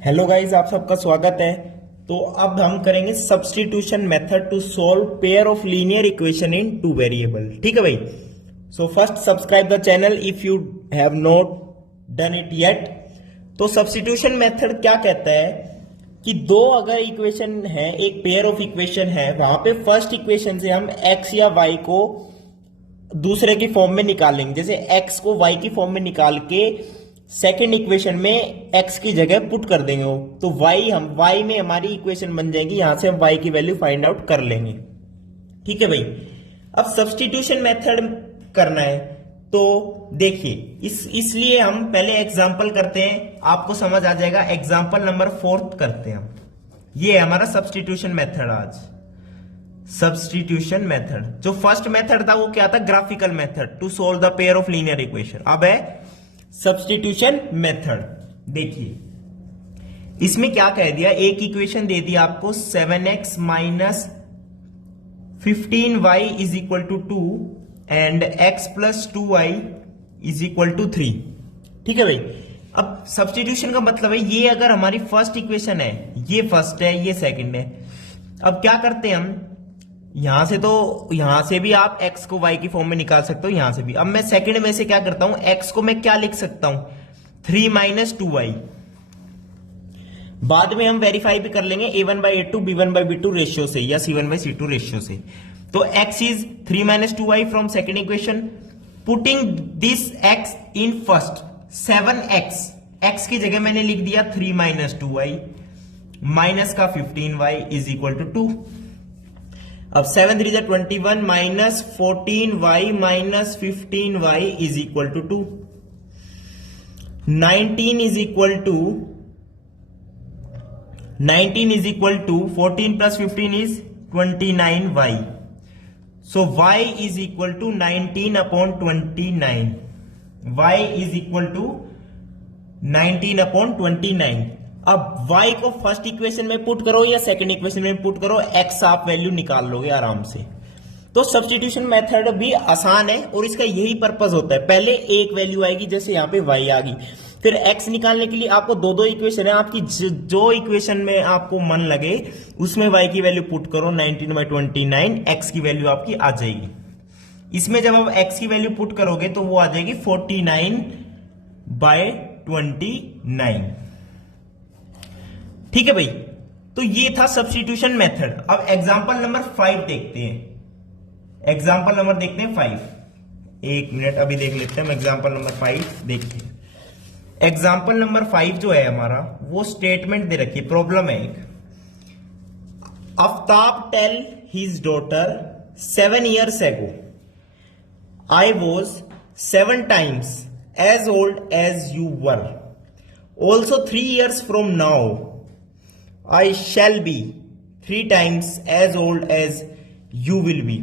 Hello guys, आप सबका स्वागत है। तो अब हम करेंगे substitution method to solve pair of linear equation in two variable. ठीक है भाई। So first subscribe the channel if you have not done it yet. तो सब्स्टिट्यूशन मेथड क्या कहता है कि दो अगर इक्वेशन है, एक पेयर ऑफ इक्वेशन है, वहां पे फर्स्ट इक्वेशन से हम एक्स या वाई को दूसरे की फॉर्म में निकालेंगे। जैसे एक्स को वाई की फॉर्म में निकाल के सेकेंड इक्वेशन में x की जगह पुट कर देंगे वो, तो y में हमारी इक्वेशन बन जाएगी। यहां से हम y की वैल्यू फाइंड आउट कर लेंगे। ठीक है भाई। अब सब्स्टिट्यूशन मेथड करना है तो देखिए, इसलिए हम पहले एग्जांपल करते हैं, आपको समझ आ जाएगा। एग्जांपल नंबर 4 करते हैं हम। ये है हमारा सब्स्टिट्यूशन मेथड। आज सब्स्टिट्यूशन मेथड, जो फर्स्ट मेथड था वो क्या था? Graphical method to solve the pair of linear equation. अब है सब्स्टिट्यूशन मेथड। देखिए इसमें क्या कह दिया, एक इक्वेशन दे दिया आपको 7x minus 15y is equal to 2 and x plus 2y is equal to 3। ठीक है भाई। अब सब्स्टिट्यूशन का मतलब है, ये अगर हमारी फर्स्ट इक्वेशन है, ये फर्स्ट है, ये सेकंड है। अब क्या करते हैं हम, यहां से भी आप x को y की फॉर्म में निकाल सकते हो, यहां से भी। अब मैं सेकंड में से क्या करता हूं, x को मैं क्या लिख सकता हूं? 3 माइनस 2y। बाद में हम वेरीफाई भी कर लेंगे a1 by a2 b1 by b2 ratio से या c1 बाई c2 रेशियो से। तो x is 3 minus 2y from second equation. Putting this x in first, 7x, x की जगह मैंने लिख दिया 3 माइनस 2y माइनस का 15y इज इक्वल टू 2। अब 7 3 जा 21 minus 14y minus 15y is equal to 2। 19 is equal to 14 plus 15 is 29y। So y is equal to 19 upon 29। y is equal to 19 upon 29। अब y को first equation में put करो या second equation में put करो, x आप value निकाल लोगे आराम से। तो सब्स्टिट्यूशन मेथड भी आसान है और इसका यही पर्पस होता है। पहले एक वैल्यू आएगी, जैसे यहां पे y आ गई, फिर x निकालने के लिए आपको दो इक्वेशन है। आपकी जो इक्वेशन में आपको मन लगे उसमें y की वैल्यू पुट करो, 19 बाई 29, x की वैल्यू आपकी आ जाएगी। इसमें जब आप x की वैल्यू पुट करोगे तो वो आ जाएगी 49 बाय 29। ठीक है भाई। तो ये था सब्स्टिट्यूशन मेथड। अब एग्जांपल नंबर 5 देखते हैं। एग्जांपल नंबर देखते हैं 5। एक मिनट अभी देख लेते हैं हम। एग्जांपल नंबर 5 देखते हैं। एग्जांपल नंबर 5 जो है हमारा, वो स्टेटमेंट दे रखी है, प्रॉब्लम है एक। Aftab tell his daughter 7 years ago I was 7 times as old as you were. Also 3 years from now I shall be 3 times as old as you will be.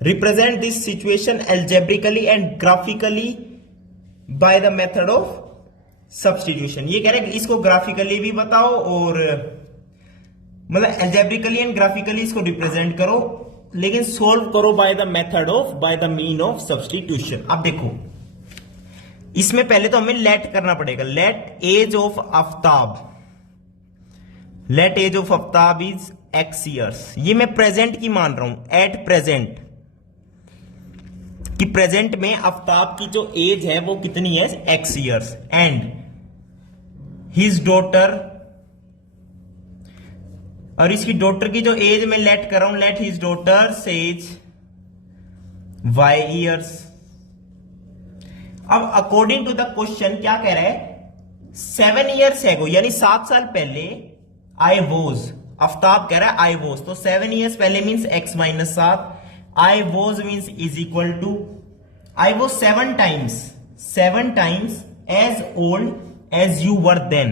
Represent this situation algebraically and graphically by the method of substitution. ये कह रहे हैं कि इसको graphically भी बताओ और मतलब algebraically एंड ग्राफिकली इसको रिप्रेजेंट करो, लेकिन सोल्व करो by the mean of substitution. अब देखो, इसमें पहले तो हमें लेट करना पड़ेगा। Let age of Aftab, let age of Aftab is x years। ये मैं प्रेजेंट की मान रहा हूं, एट प्रेजेंट, कि प्रेजेंट में आफ्ताब की जो एज है वो कितनी है, x years। And his daughter, और इसकी डॉटर की जो एज मैं लेट कर रहा हूं, let his daughter age y years। अब अकॉर्डिंग टू द क्वेश्चन क्या कह रहा है, 7 years ago यानी 7 साल पहले, I was, आफ्ताब कह रहा है I was, तो 7 years पहले means x minus 7, I was means is equal to, I was 7 times as old as you were then।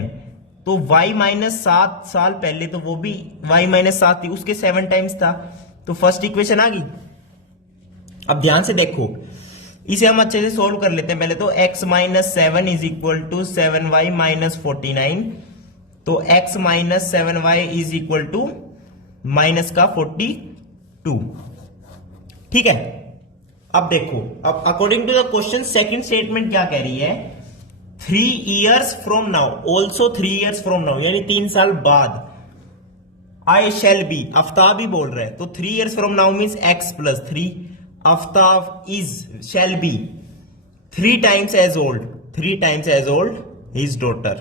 तो y माइनस 7 साल पहले, तो वो भी y माइनस 7 थी, उसके 7 टाइम्स था, तो फर्स्ट इक्वेशन आ गई। अब ध्यान से देखो, इसे हम अच्छे से सोल्व कर लेते हैं। पहले तो x minus 7 is equal to 7y minus 49, तो x minus 7y is equal to minus का 42। ठीक है। अब देखो, अब according to the question second statement क्या कह रही है, 3 years from now, also 3 years from now, यानी 3 साल बाद I shall be, आफ्ताब ही बोल रहा है, तो 3 years from now means x plus 3. Aftab is shall be 3 times as old his daughter.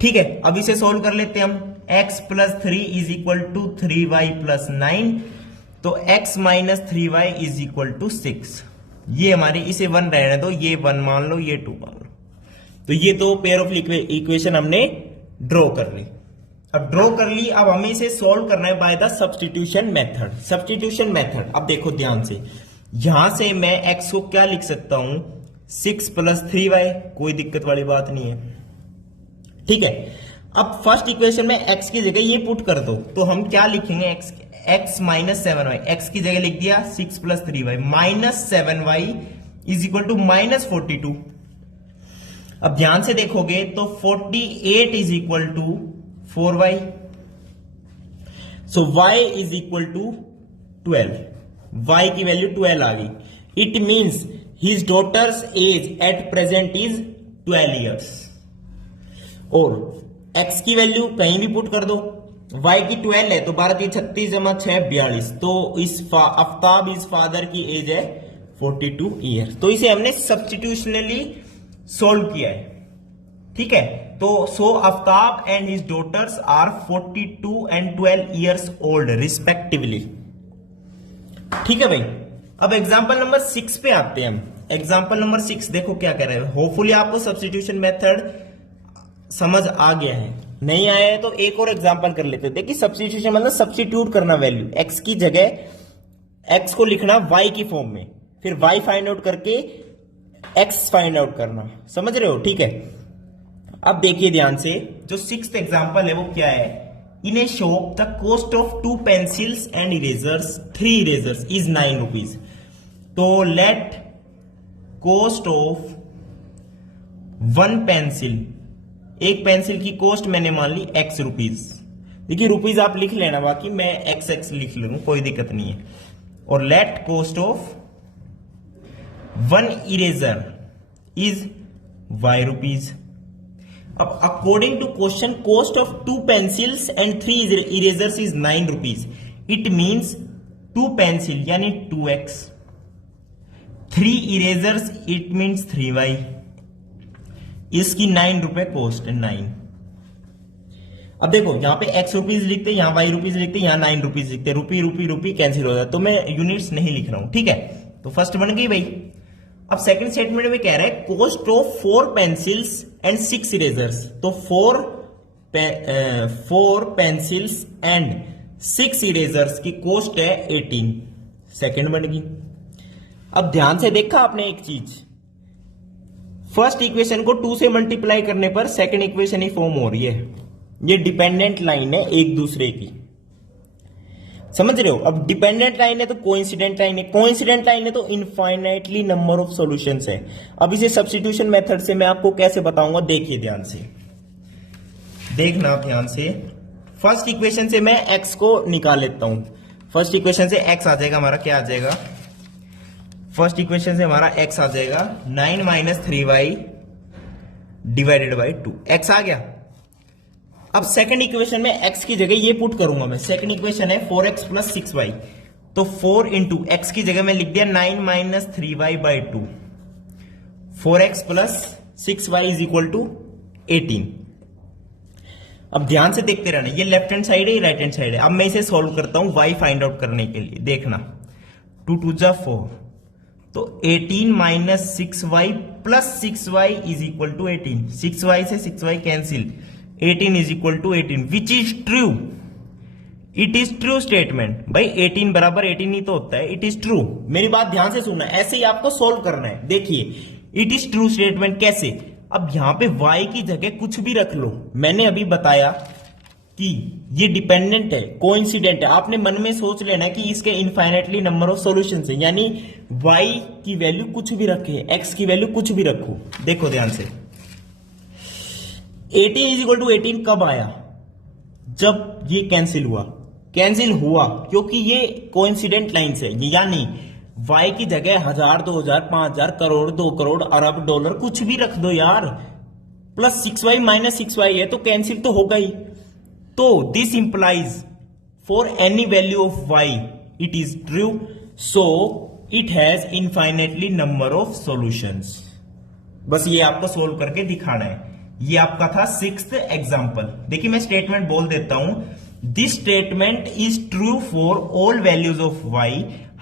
ठीक है, अब इसे सोल्व कर लेते हैं हम. x plus 3 is equal to 3y plus 9, तो x minus 3y is equal to 6. ये हमारी, इसे 1 रहने दो, ये 1 मान लो, ये 2 मान लो. तो ये तो पेयर ऑफ इक्वेशन हमने ड्रॉ कर ली. अब ड्रॉ कर ली, अब हमें इसे सॉल्व करना है बाय द सब्स्टिट्यूशन मेथड. अब देखो ध्यान से, यहां से मैं x को क्या लिख सकता हूं, 6 plus 3y, कोई दिक्कत वाली बात नहीं है. ठीक है, अब फर्स्ट इक्वेशन में x की जगह ये पुट कर दो, तो हम क्या लिखेंगे, x माइनस 7y, x की जगह लिख दिया 6 plus 3y, minus 7y is equal to minus 42. अब ध्यान से देखोगे तो 48 is equal to 4y. So y is equal to 12. y की वैल्यू 12 आ गई. It means his daughter's age at present is 12 years. और x की वैल्यू कहीं भी पुट कर दो, y की 12 है तो 12 की 36 जमा 6 42, तो इस आफ्ताब इस फादर की एज है 42 ईयर. तो इसे हमने सब्स्टिट्यूशनली सोल्व किया है. ठीक है, तो so Aftab and his daughters are 42 and 12 years old respectively. ठीक है भाई, अब एग्जांपल नंबर 6 पे आते हैं हम. एग्जांपल नंबर 6 देखो क्या कर रहे हैं. होपफुली आपको सब्स्टिट्यूशन मेथड समझ आ गया है. नहीं आया है तो एक और एग्जांपल कर लेते हैं. देखिए सब्स्टिट्यूशन मतलब सब्स्टिट्यूट करना वैल्यू, x की जगह x को लिखना y की फॉर्म में, फिर y फाइंड आउट करके x फाइंड आउट करना. समझ रहे हो? ठीक है, अब देखिए ध्यान से, जो 6th एग्जांपल है वो क्या है. In a shop the cost of 2 pencils and erasers 3 erasers is 9 rupees. तो लेट कॉस्ट ऑफ 1 पेंसिल, एक पेंसिल की कॉस्ट मैंने मान ली x रुपीज. देखिए रुपीज आप लिख लेना, बाकी मैं x लिख लूं, कोई दिक्कत नहीं है. और let cost of 1 eraser is y rupees. अब according to question cost of 2 pencils and 3 erasers is 9 rupees. It means 2 pencil यानी 2x, 3 erasers it means 3y. इसकी 9 रुपए कॉस्ट है, 9. अब देखो यहां पे x रुपीज लिखते, यहां y रुपीज लिखते, यहां 9 रुपीज लिखते, रुपी कैंसिल हो जाता, तो मैं यूनिट्स नहीं लिख रहा हूं. ठीक है, तो फर्स्ट बन गई भाई. अब सेकंड स्टेटमेंट में कह रहा है cost of 4 pencils and 6 erasers. तो 4 पेंसिल्स एंड 6 इरेजर्स की कॉस्ट है 18. सेकंड बन गई. अब ध्यान से देखा आपने एक चीज, फर्स्ट इक्वेशन को 2 से मल्टीप्लाई करने पर सेकंड इक्वेशन ही फॉर्म हो रही है. ये डिपेंडेंट लाइन है एक दूसरे की, समझ रहे हो. अब डिपेंडेंट लाइन है तो कोइंसिडेंट लाइन है, कोइंसिडेंट लाइन है तो इनफाइनाइटली नंबर ऑफ सॉल्यूशंस है. अब इसे सब्स्टिट्यूशन मेथड से मैं आपको कैसे बताऊंगा, देखिए ध्यान से, देखना ध्यान से. फर्स्ट इक्वेशन से मैं x को निकाल लेता हूं. फर्स्ट इक्वेशन से x आ जाएगा हमारा, क्या आ जाएगा, फर्स्ट इक्वेशन से हमारा x आ जाएगा 9 minus 3y divided by 2. x आ गया. अब सेकंड इक्वेशन में x की जगह ये पुट करूंगा मैं. सेकंड इक्वेशन है 4x प्लस 6y, तो 4 इंटू x की जगह मैं लिख दिया 9 minus 3y by 2. 4x plus 6y is equal to 18. अब ध्यान से देखते रहना, ये लेफ्ट हैंड साइड है, ये राइट हैंड साइड है. अब मैं इसे सॉल्व करता हूं y फाइंड आउट करने के लिए. देखना 2 2 जा 4, तो 18 minus 6y plus 6y is equal to 18. 6y से 6y cancel, 18 is equal to 18 which is true. It is true statement भाई. 18 बराबर 18 ही तो होता है. It is true. मेरी बात ध्यान से सुनना, ऐसे ही आपको सोल्व करना है. देखिए इट इज ट्रू स्टेटमेंट कैसे. अब यहां पे y की जगह कुछ भी रख लो. मैंने अभी बताया कि ये डिपेंडेंट है, कोइंसिडेंट है. आपने मन में सोच लेना कि इसके इनफाइनाइटली नंबर ऑफ सॉल्यूशंस है, यानी y की वैल्यू कुछ भी रखे, x की वैल्यू कुछ भी रखो. देखो ध्यान से, 18 इज इक्वल टू 18 कब आया, जब ये कैंसिल हुआ क्योंकि ये कोइंसिडेंट लाइंस है, यानी y की जगह 1000, 2000, 5000, करोड़, 2 करोड़, अरब, डॉलर कुछ भी रख दो यार, प्लस 6y माइनस 6y है तो कैंसिल तो होगा ही। तो this implies for any value of y it is true, so it has infinitely number of solutions. बस ये आपको सोल्व करके दिखाना है। ये आपका था 6th एग्जाम्पल। देखिए मैं स्टेटमेंट बोल देता हूं, this statement is true for all values of y,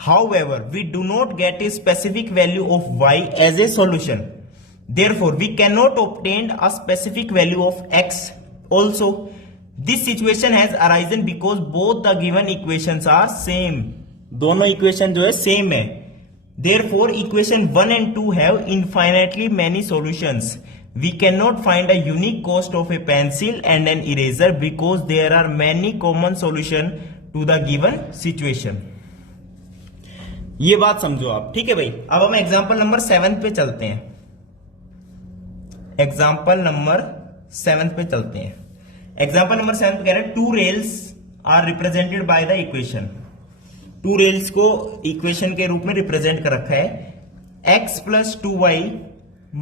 however we do not get a specific value of y as a solution, therefore we cannot obtain a specific value of x also. This situation has arisen because both the given equations are same, दोनों equation जो है same है। Therefore equation 1 and 2 have infinitely many solutions. We cannot find a unique cost of a pencil and an eraser because there are many common solutions to the given situation. ये बात समझो आप, ठीक है भाई। अब हम एग्जांपल नंबर 7 पे चलते हैं। एग्जांपल नंबर 7 पे चलते हैं। एग्जांपल नंबर 7 पे कह रहे हैं 2 rails are represented by the equation. 2 rails को इक्वेशन के रूप में रिप्रेजेंट कर रखा है। x plus 2y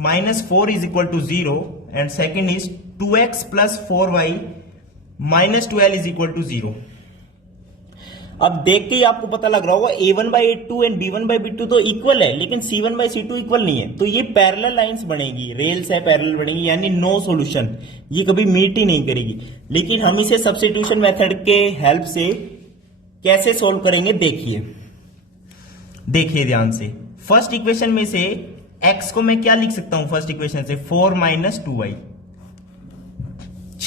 minus 4 is equal to 0 and second is 2x plus 4y minus 12 is equal to 0। अब देख के ही आपको पता लग रहा होगा a1 by a2 and b1 by b2 तो इक्वल है, लेकिन c1 बाई c2 इक्वल नहीं है। तो ये पैरेलल लाइंस बनेगी, रेल्स है पैरेलल बनेगी, यानी नो सॉल्यूशन, ये कभी मीट ही नहीं करेगी। लेकिन हम इसे सब्स्टिट्यूशन मेथड के हेल्प से कैसे सोल्व करेंगे देखिए ध्यान से। फर्स्ट इक्वेशन में से x को मैं क्या लिख सकता हूं फर्स्ट इक्वेशन से, 4 माइनस 2y,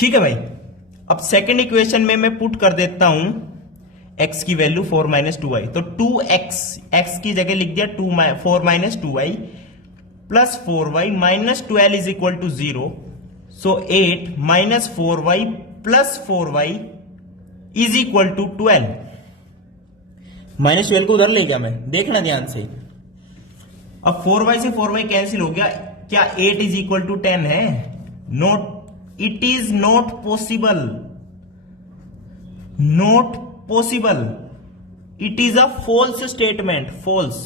ठीक है भाई। अब सेकेंड इक्वेशन में मैं पुट कर देता हूं x की वैल्यू 4 माइनस 2y, तो 2x की जगह लिख दिया 4 minus 2y plus 4y minus 12 is equal to 0, so 8 minus 4y plus 4y is equal to 12। Minus 12 को उधर ले गया मैं, देखना ध्यान से। अब 4y से 4y कैंसिल हो गया, क्या 8 इज इक्वल टू 10 है? Not, it is not possible, not possible, it is a false statement, false.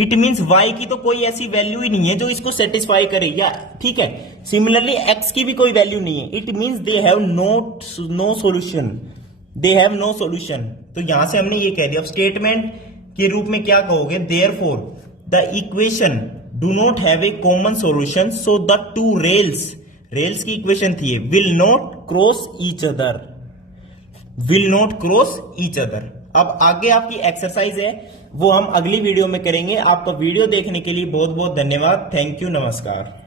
It means y की तो कोई ऐसी वैल्यू ही नहीं है जो इसको सेटिस्फाई करे, या ठीक है सिमिलरली x की भी कोई वैल्यू नहीं है। It means they have no solution, they have no solution. तो यहां से हमने ये कह दिया। अब स्टेटमेंट के रूप में क्या कहोगे, therefore the equation do not have a common solution, so the 2 rails की इक्वेशन थी, will not cross each other, will not cross each other. अब आगे आपकी एक्सरसाइज है, वो हम अगली वीडियो में करेंगे। आपका वीडियो देखने के लिए बहुत बहुत धन्यवाद। थैंक यू, नमस्कार।